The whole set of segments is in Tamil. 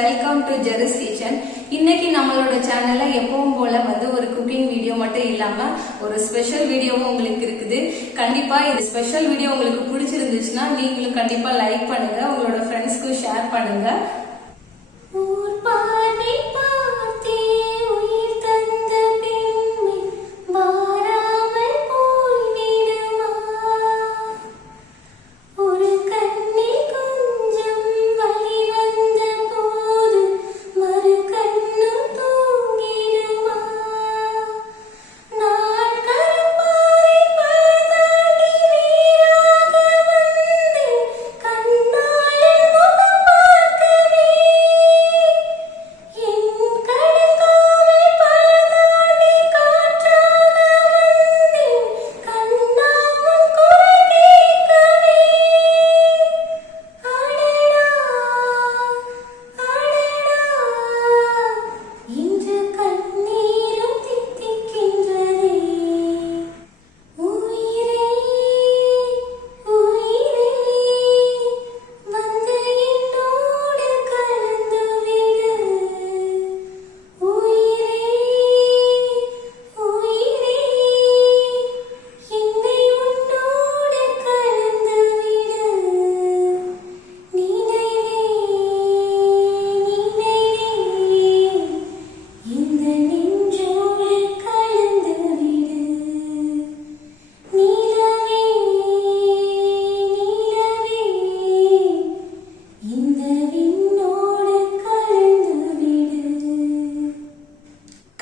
Welcome to ஜெருஸ் kitchen. இன்னைக்கு நம்மளோட சேனல்ல எப்பவும் போல ஒரு குக்கிங் வீடியோ மட்டும் இல்லாம ஒரு ஸ்பெஷல் வீடியோவும் உங்களுக்கு இருக்குது. கண்டிப்பா இந்த ஸ்பெஷல் வீடியோ உங்களுக்கு பிடிச்சிருந்துச்சுன்னா நீங்களும் கண்டிப்பா லைக் பண்ணுங்க, உங்களோட ஃப்ரெண்ட்ஸ்க்கு ஷேர் பண்ணுங்க.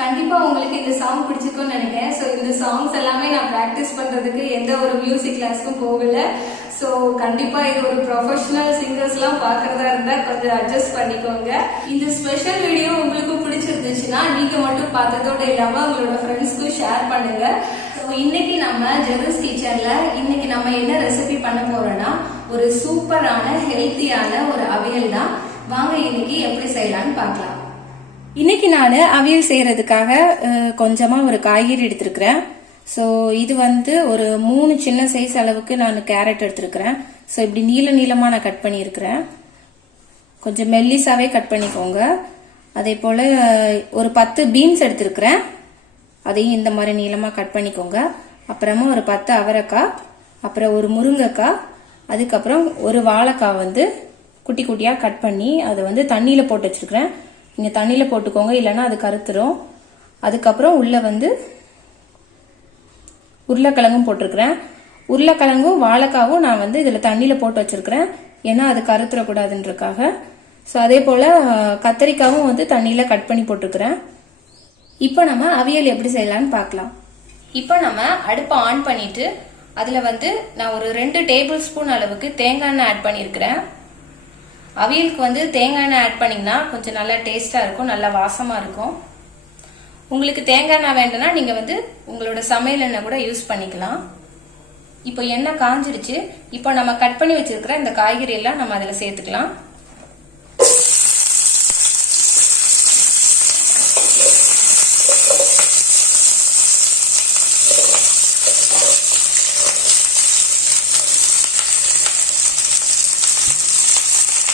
கண்டிப்பா உங்களுக்கு இந்த சாங் பிடிச்சிருக்கும்னு நினைக்கிறேன். சோ இந்த சாங்ஸ் எல்லாமே நான் பிராக்டிஸ் பண்றதுக்கு எந்த ஒரு மியூசிக் கிளாஸ்க்கும் போகல. சோ கண்டிப்பா இது ஒரு ப்ரொஃபஷனல் சிங்கர்ஸ் எல்லாம் பாக்குறதா இருந்தா கொஞ்சம் அட்ஜஸ்ட் பண்ணிக்கோங்க. இந்த ஸ்பெஷல் வீடியோ உங்களுக்கு பிடிச்சிருந்துச்சுன்னா நீங்க மட்டும் பார்த்ததோட இல்லாம உங்களோட ஃப்ரெண்ட்ஸ்க்கும் ஷேர் பண்ணுங்க. இன்னைக்கு நம்ம ஜெருஸ் கிச்சன்ல இன்னைக்கு நம்ம என்ன ரெசிபி பண்ண போறோம்னா ஒரு சூப்பரான ஹெல்த்தியான ஒரு அவியல் தான். வாங்க இன்னைக்கு எப்படி செய்யலாம்னு பார்க்கலாம். இன்னைக்கு நான் அவியல் செய்யறதுக்காக கொஞ்சமா ஒரு காய்கறி எடுத்திருக்கிறேன். ஸோ இது ஒரு 3 சின்ன சைஸ் அளவுக்கு நான் கேரட் எடுத்திருக்கிறேன். ஸோ இப்படி நீள நீளமா நான் கட் பண்ணியிருக்கிறேன். கொஞ்சம் மெல்லிசாவே கட் பண்ணிக்கோங்க. அதே போல ஒரு 10 பீன்ஸ் எடுத்திருக்கிறேன். அதையும் இந்த மாதிரி நீளமா கட் பண்ணிக்கோங்க. அப்புறமா ஒரு 10 அவரைக்காய், அப்புறம் ஒரு முருங்கைக்காய், அதுக்கப்புறம் ஒரு வாழைக்காய் குட்டி குட்டியா கட் பண்ணி அதை தண்ணியில போட்டு வச்சிருக்கிறேன். நீங்க தண்ணியில போட்டுக்கோங்க, இல்லைன்னா அது கருத்துரும். அதுக்கப்புறம் உள்ள உருளைக்கிழங்கும் போட்டிருக்கிறேன். உருளைக்கிழங்கும் வாழைக்காவும் நான் இதுல தண்ணியில போட்டு வச்சிருக்கிறேன், ஏன்னா அது கருத்துறக்கூடாதுன்றக்காக. ஸோ அதே போல கத்திரிக்காவும் தண்ணியில கட் பண்ணி போட்டிருக்கிறேன். இப்போ நம்ம அவியல் எப்படி செய்யலாம்னு பார்க்கலாம். இப்போ நம்ம அடுப்பை ஆன் பண்ணிட்டு அதுல நான் ஒரு 2 டேபிள் ஸ்பூன் அளவுக்கு தேங்காய் எண்ணெய் ஆட் பண்ணியிருக்கிறேன். அவியலுக்கு தேங்காய் எண்ணெய் ஆட் பண்ணிங்கன்னா கொஞ்சம் நல்லா டேஸ்டா இருக்கும், நல்லா வாசமா இருக்கும். உங்களுக்கு தேங்காய் எண்ணெய் வேண்டும்னா நீங்க உங்களோட சமையல் எண்ணெய் கூட யூஸ் பண்ணிக்கலாம். இப்போ எண்ணெய் காஞ்சிடுச்சு. இப்போ நம்ம கட் பண்ணி வச்சிருக்கிற இந்த காய்கறி எல்லாம் நம்ம அதுல சேர்த்துக்கலாம்.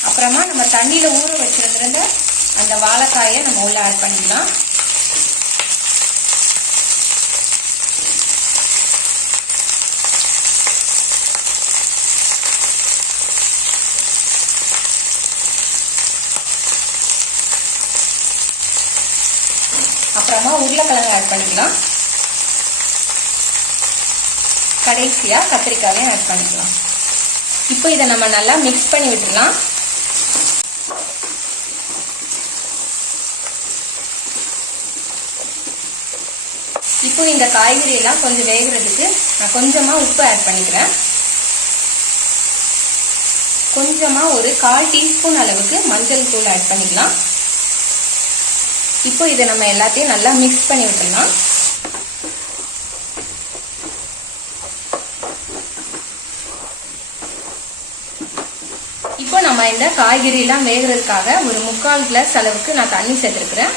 அப்புறமா நம்ம தண்ணியில ஊற வச்சிருந்த அந்த வாழைக்காயை நம்ம உள்ள ஆட் பண்ணிக்கலாம். அப்புறமா உருளைக்கிழங்கு ஆட் பண்ணிக்கலாம். கடைசியா கத்திரிக்காயையும் ஆட் பண்ணிக்கலாம். இப்போ இதை நம்ம நல்லா மிக்ஸ் பண்ணி விட்டுடலாம். இப்போ இந்த காய்கறி எல்லாம் கொஞ்சம் வேகிறதுக்கு நான் கொஞ்சமா உப்பு ஆட் பண்ணிக்கிறேன். கொஞ்சமா ஒரு 1/4 டீஸ்பூன் அளவுக்கு மஞ்சள் தூள் ஆட் பண்ணிக்கலாம். இப்போ இதை நம்ம எல்லாத்தையும் நல்லா மிக்ஸ் பண்ணி விட்டுடலாம். இப்போ நம்ம இந்த காய்கறி எல்லாம் வேகிறதுக்காக ஒரு 3/4 கிளாஸ் அளவுக்கு நான் தண்ணி சேர்த்திருக்கிறேன்.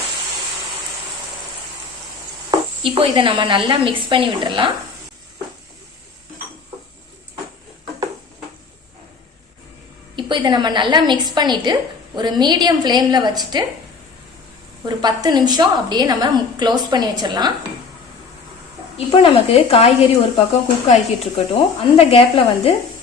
இப்போ இதை நம்ம நல்லா மிக்ஸ் பண்ணி விட்டுறலாம். இப்போ இதை நம்ம நல்லா மிக்ஸ் பண்ணிட்டு ஒரு மீடியம் ஃப்ளேம்ல வச்சுட்டு ஒரு 10 நிமிஷம் அப்படியே நம்ம க்ளோஸ் பண்ணி வச்சிடலாம். இப்போ நமக்கு காய்கறி ஒரு பக்கம் குக் ஆகிட்டு இருக்கட்டும். அந்த கேப்ல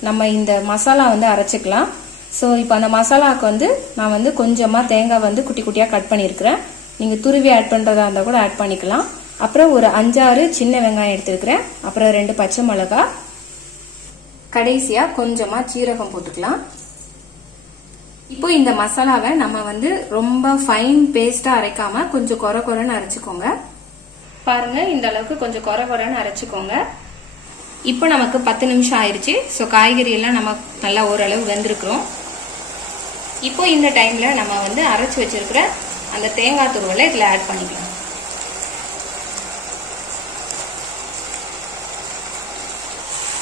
நம்ம இந்த மசாலா அரைச்சிக்கலாம். ஸோ இப்போ அந்த மசாலாவுக்கு நான் கொஞ்சமா தேங்காய் குட்டி குட்டியா கட் பண்ணியிருக்கிறேன். நீங்க துருவி ஆட் பண்றதா இருந்தா கூட ஆட் பண்ணிக்கலாம். அப்புறம் ஒரு 5-6 சின்ன வெங்காயம் எடுத்துருக்கிறேன். அப்புறம் 2 பச்சை மிளகாய், கடைசியா கொஞ்சமா சீரகம் போட்டுக்கலாம். இப்போ இந்த மசாலாவை நம்ம ரொம்ப ஃபைன் பேஸ்டா அரைக்காம கொஞ்சம் கொர கொரன்னு அரைச்சுக்கோங்க. பாருங்க, இந்த அளவுக்கு கொஞ்சம் கொர கொரன்னு அரைச்சுக்கோங்க. இப்போ நமக்கு 10 நிமிஷம் ஆயிருச்சு. ஸோ காய்கறி எல்லாம் நம்ம நல்லா ஓரளவு வெந்திருக்கிறோம். இப்போ இந்த டைம்ல நம்ம அரைச்சு வச்சிருக்கிற அந்த தேங்காய் துருவலை இதுல ஆட் பண்ணிக்கலாம்.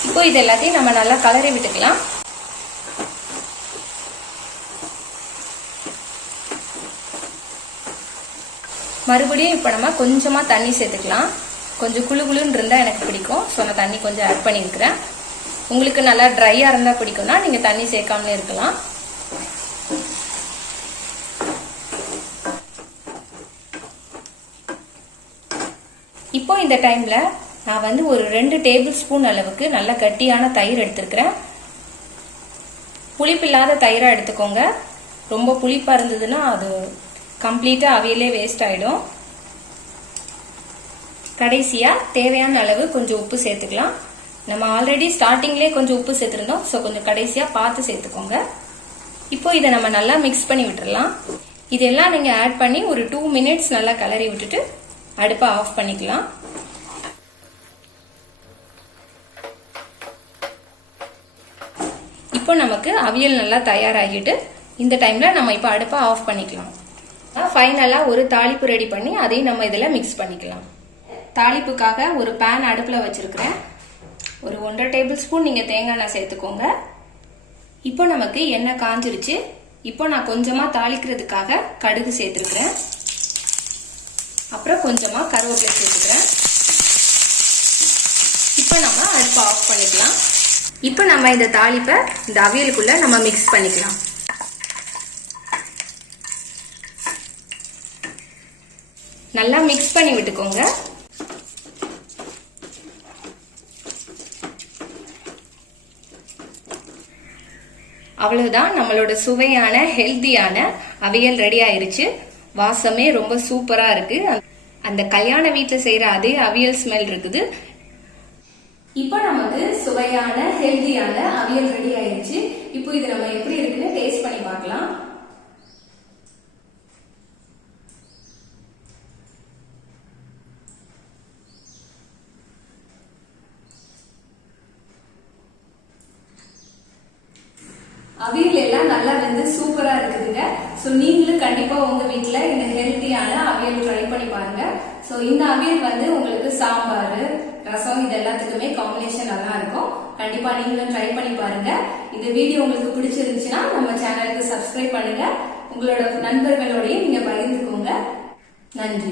இப்போ இது எல்லாத்தையும் நம்ம நல்லா கலரி விட்டுக்கலாம். மறுபடியும் இப்போ நம்ம கொஞ்சமா தண்ணி சேர்த்துக்கலாம். கொஞ்சம் குளுகுளுன்னு இருந்தா எனக்கு பிடிக்கும். ஸோ நான் தண்ணி கொஞ்சம் ஆட் பண்ணியிருக்கிறேன். உங்களுக்கு நல்லா ட்ரையா இருந்தா பிடிக்கும்னா நீங்க தண்ணி சேர்க்காமலே இருக்கலாம். இப்போ இந்த டைம்ல நான் ஒரு 2 டேபிள் ஸ்பூன் அளவுக்கு நல்ல கட்டியான தயிர் எடுத்திருக்கிறேன். புளிப்பில்லாத தயிரா எடுத்துக்கோங்க. ரொம்ப புளிப்பா இருந்ததுன்னா அது கம்ப்ளீட்டா அவியலே வேஸ்ட் ஆயிடும். கடைசியா தேவையான அளவு கொஞ்சம் உப்பு சேர்த்துக்கலாம். நம்ம ஆல்ரெடி ஸ்டார்டிங்லேயே கொஞ்சம் உப்பு சேர்த்திருந்தோம். ஸோ கொஞ்சம் கடைசியா பார்த்து சேர்த்துக்கோங்க. இப்போ இதை நம்ம நல்லா மிக்ஸ் பண்ணி விட்டுறலாம். இதெல்லாம் நீங்க ஆட் பண்ணி ஒரு 2 மினிட்ஸ் நல்லா கலரி விட்டுட்டு அடுப்பை ஆஃப் பண்ணிக்கலாம். இப்போ நமக்கு அவியல் நல்லா தயாராகிட்டு இந்த டைம்ல நம்ம இப்போ அடுப்பை ஆஃப் பண்ணிக்கலாம். ஃபைனலா ஒரு தாளிப்பு ரெடி பண்ணி அதையும் நம்ம இதுல மிக்ஸ் பண்ணிக்கலாம். தாளிப்புக்காக ஒரு பேன் அடுப்புல வச்சிருக்கிறேன். ஒரு 1.5 டேபிள் ஸ்பூன் நீங்க தேங்காய் எண்ணெய் சேர்த்துக்கோங்க. இப்போ நமக்கு எண்ணெய் காஞ்சிருச்சு. இப்போ நான் கொஞ்சமா தாளிக்கிறதுக்காக கடுகு சேர்த்திருக்கிறேன். அப்புறம் கொஞ்சமா கருவேப்பிலை சேர்த்துக்கிறேன். இப்போ நம்ம அடுப்பை ஆஃப் பண்ணிக்கலாம். இப்போ நம்ம இந்த தாளிப்பை இந்த அவியலுக்குள்ள நம்ம மிக்ஸ் பண்ணிக்கலாம். நல்லா மிக்ஸ் பண்ணி விட்டுக்கோங்க. அவ்வளவுதான், நம்மளோட சுவையான ஹெல்தியான அவியல் ரெடி ஆயிருச்சு. வாசமே ரொம்ப சூப்பரா இருக்கு. அந்த கல்யாண வீட்டுல செய்யற அதே அவியல் ஸ்மெல் இருக்குது. இப்போ நமக்கு சுவையான ஹெல்தியான அவியல் ரெடி ஆயிருச்சு. இப்போ இது நம்ம எப்படி இருக்குன்னு டேஸ்ட் பண்ணி பார்க்கலாம். அவியல் எல்லாம் நல்லா சூப்பரா இருக்குதுங்க. சோ நீங்களும் கண்டிப்பா உங்க வீட்டுல இந்த ஹெல்த்தியான அவியல் ட்ரை பண்ணி பாருங்க. சோ இந்த அவியல் உங்களுக்கு சாம்பார், ரசம் இது எல்லாத்துக்குமே காம்பினேஷன் நல்லா இருக்கும். கண்டிப்பா நீங்களும் ட்ரை பண்ணி பாருங்க. இந்த வீடியோ உங்களுக்கு பிடிச்சிருந்துச்சுன்னா நம்ம சேனலுக்கு சப்ஸ்கிரைப் பண்ணுங்க. உங்களோட நண்பர்களோடையும் நீங்க பகிர்ந்துக்கோங்க. நன்றி.